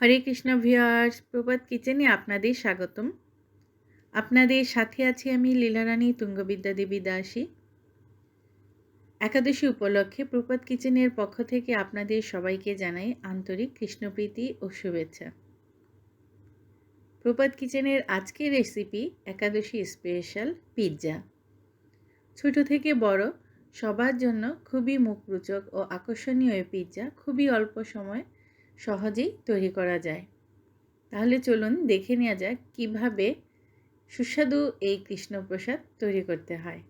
হরে Krishna viewers, প্রভাত কিচেনে আপনাদের স্বাগতম। আপনাদের সাথে আছি আমি লীলারানী তুঙ্গবিদ্যা দেবী দাসী। একাদশী উপলক্ষে প্রপাত কিচেনের পক্ষ থেকে আপনাদের সবাইকে জানাই আন্তরিক কৃষ্ণপ্রীতি ও শুভেচ্ছা। প্রপাত কিচেনের আজকের রেসিপি একাদশী স্পেশাল পিৎজা। ছোট থেকে বড়, সবার জন্য খুবই মুখরোচক ও আকর্ষণীয় এই পিৎজা খুবই অল্প সময় সহজেই তৈরি করা যায়। তাহলে চলুন দেখে নেওয়া যাক কীভাবে সুস্বাদু এই কৃষ্ণপ্রসাদ তৈরি করতে হয়।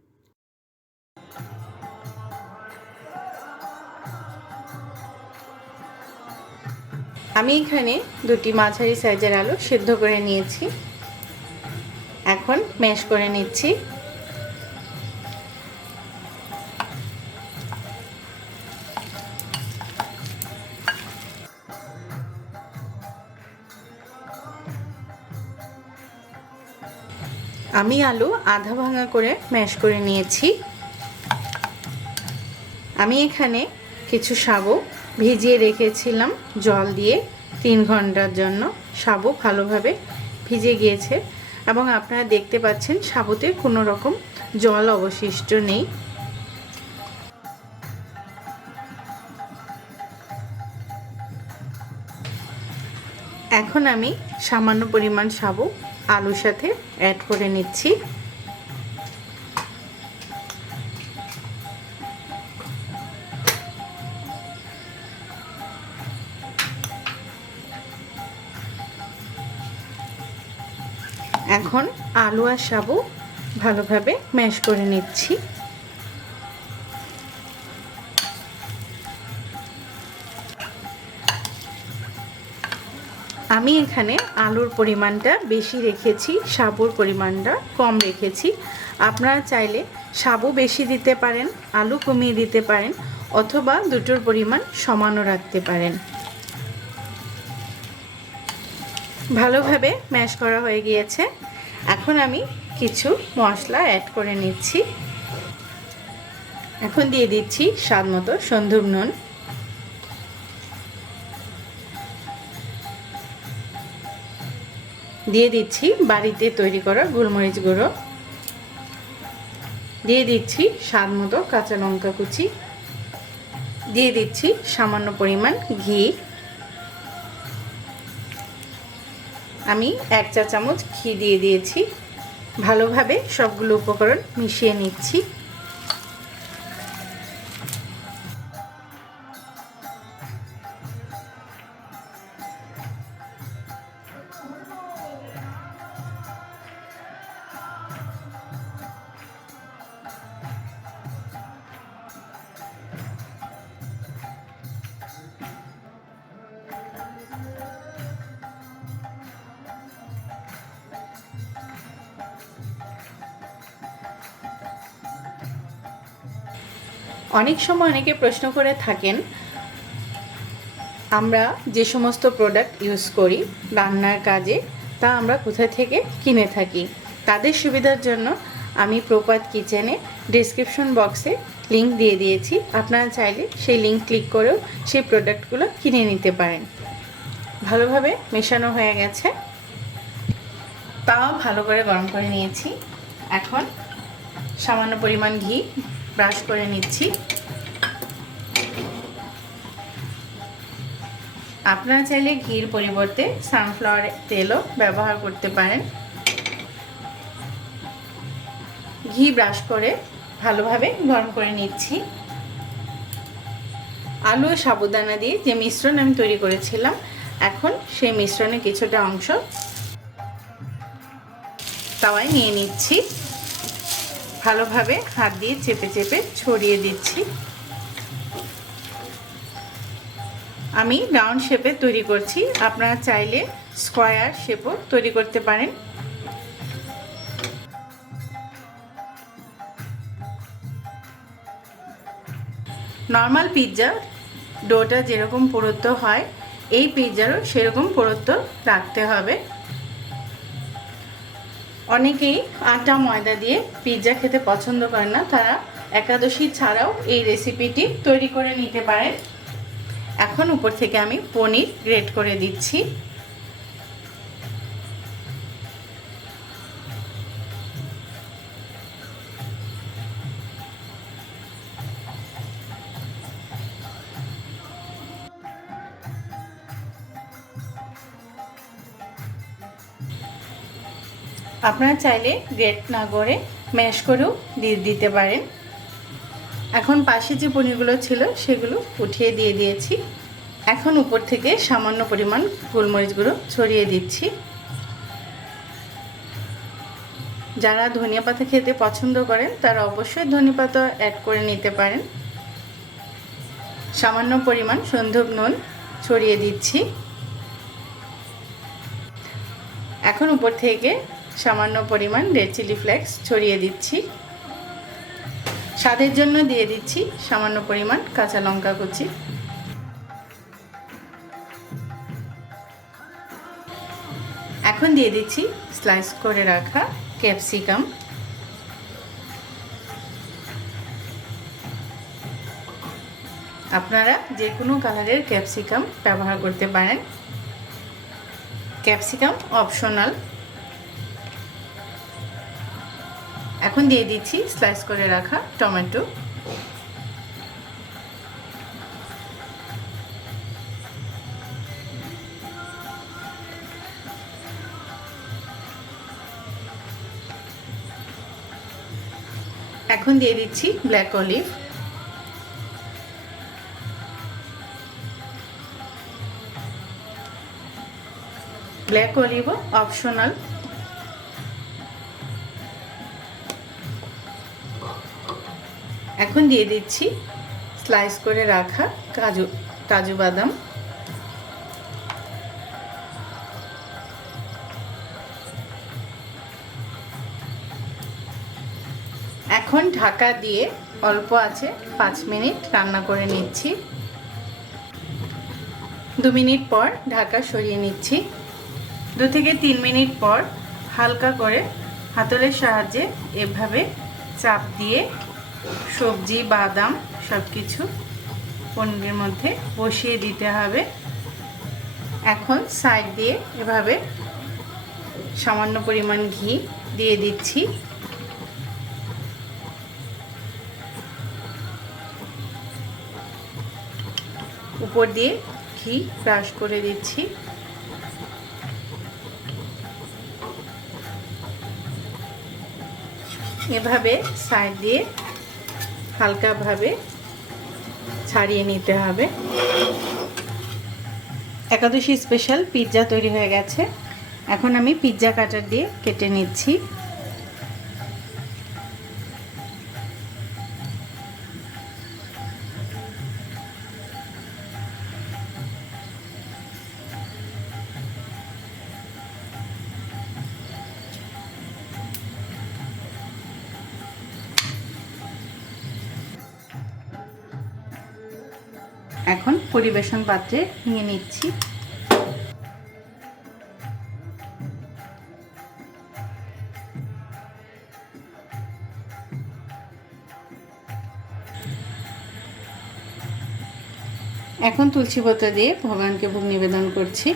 আমি এখানে দুটি মাঝারি সাইজের আলু সেদ্ধ করে নিয়েছি। এখন ম্যাশ করে নিচ্ছি। আমি আলু আধা ভাঙা করে ম্যাশ করে নিয়েছি। আমি এখানে কিছু সাবু ভিজিয়ে রেখেছিলাম জল দিয়ে তিন ঘণ্টার জন্য। সাবু ভালোভাবে ভিজে গিয়েছে এবং আপনারা দেখতে পাচ্ছেন সাবুতে কোনো রকম জল অবশিষ্ট নেই। এখন আমি সামান্য পরিমাণ সাবু আলুর সাথে অ্যাড করে নিচ্ছি। এখন আলু আর সাবু ভালোভাবে ম্যাশ করে নিচ্ছি। আমি এখানে আলুর পরিমাণটা বেশি রেখেছি, সাবুর পরিমাণটা কম রেখেছি। আপনারা চাইলে সাবু বেশি দিতে পারেন, আলু কমিয়ে দিতে পারেন, অথবা দুটোর পরিমাণ সমানও রাখতে পারেন। ভালোভাবে ম্যাশ করা হয়ে গিয়েছে। এখন আমি কিছু মশলা অ্যাড করে নিচ্ছি। এখন দিয়ে দিচ্ছি স্বাদ মতো সন্ধুব নুন। দিয়ে দিচ্ছি বাড়িতে তৈরি করা গোলমরিচ গুঁড়ো। দিয়ে দিচ্ছি স্বাদ মতো কাঁচা লঙ্কা কুচি। দিয়ে দিচ্ছি সামান্য পরিমাণ ঘি। আমি এক চা চামচ ঘি দিয়ে দিয়েছি। ভালোভাবে সবগুলো উপকরণ মিশিয়ে নিচ্ছি। অনেক সময় অনেকে প্রশ্ন করে থাকেন, আমরা যে সমস্ত প্রোডাক্ট ইউজ করি রান্নার কাজে, তা আমরা কোথা থেকে কিনে থাকি? তাদের সুবিধার জন্য আমি প্রপাত কিচেনে ডিসক্রিপশন বক্সে লিংক দিয়ে দিয়েছি। আপনারা চাইলে সেই লিংক ক্লিক করেও সেই প্রোডাক্টগুলো কিনে নিতে পারেন। ভালোভাবে মেশানো হয়ে গেছে। তাও ভালো করে গরম করে নিয়েছি। এখন সামান্য পরিমাণ ঘি ব্রাশ করে নিচ্ছি। আপনারা চাইলে ঘির পরিবর্তে সানফ্লাওয়ার তেলও ব্যবহার করতে পারেন। ঘি ব্রাশ করে ভালোভাবে গরম করে নিচ্ছি। আলু ও সাবুদানা দিয়ে যে মিশ্রণ আমি তৈরি করেছিলাম, এখন সেই মিশ্রণে কিছুটা অংশ তাওয়ায় নিয়ে নিচ্ছি। ভালোভাবে হাত দিয়ে চেপে চেপে ছড়িয়ে দিচ্ছি। আমি রাউন্ড শেপে তৈরি করছি। আপনারা চাইলে স্কোয়ার শেপও তৈরি করতে পারেন। নর্মাল পিৎজা ডোটা যেরকম পুরুত্ব হয়, এই পিৎজারও সেরকম পুরুত্ব রাখতে হবে। অনেকেই আটা, ময়দা দিয়ে পিৎজা খেতে পছন্দ করেন না। তারা একাদশী ছাড়াও এই রেসিপিটি তৈরি করে নিতে পারে এখন উপর থেকে আমি পনির গ্রেট করে দিচ্ছি। আপনারা চাইলে গ্রেট না করে ম্যাশ করেও দিয়ে দিতে পারেন। এখন পাশে যে পনিরগুলো ছিল, সেগুলো উঠিয়ে দিয়ে দিয়েছি। এখন উপর থেকে সামান্য পরিমাণ গোলমরিচ গুঁড়ো ছড়িয়ে দিচ্ছি। যারা ধনিয়া পাতা খেতে পছন্দ করেন, তারা অবশ্যই ধনিয়া পাতা অ্যাড করে নিতে পারেন। সামান্য পরিমাণ সন্ধব নুন ছড়িয়ে দিচ্ছি। এখন উপর থেকে সামান্য পরিমাণ রেড চিলি ফ্লেক্স ছড়িয়ে দিচ্ছি। স্বাদের জন্য দিয়ে দিচ্ছি সামান্য পরিমাণ কাঁচা লঙ্কা কুচি। এখন দিয়ে দিচ্ছি স্লাইস করে রাখা ক্যাপসিকাম আপনারা যে কোনো কালারের ক্যাপসিকাম ব্যবহার করতে পারেন। ক্যাপসিকাম অপশনাল এখন দিয়ে দিচ্ছি স্লাইস করে রাখা টমেটো। এখন দিয়ে দিচ্ছি ব্ল্যাক অলিভ ব্ল্যাক অলিভও অপশনাল এখন দিয়ে দিচ্ছি স্লাইস করে রাখা কাজু কাজু বাদাম। এখন ঢাকা দিয়ে অল্প আছে পাঁচ মিনিট রান্না করে নিচ্ছি। দু মিনিট পর ঢাকা সরিয়ে নিচ্ছি। দু থেকে তিন মিনিট পর হালকা করে হাতলের সাহায্যে এভাবে চাপ দিয়ে সবজি, বাদাম সব কিছু পনিরের মধ্যে বসিয়ে দিতে হবে। এখন সাইড দিয়ে এভাবে সামান্য পরিমাণ ঘি দিয়ে দিচ্ছি। উপর দিয়ে ঘি ব্রাশ করে দিচ্ছি। এভাবে সাইড দিয়ে হালকাভাবে ছাড়িয়ে নিতে হবে। একাদশী স্পেশাল পিৎজা তৈরি হয়ে গেছে। এখন আমি পিৎজা কাটার দিয়ে কেটে নিচ্ছি। এখন পরিবেশন পাত্রে নিয়ে নিচ্ছি। এখন তুলসী পাতা দিয়ে ভগবানকে ভোগ নিবেদন করছি।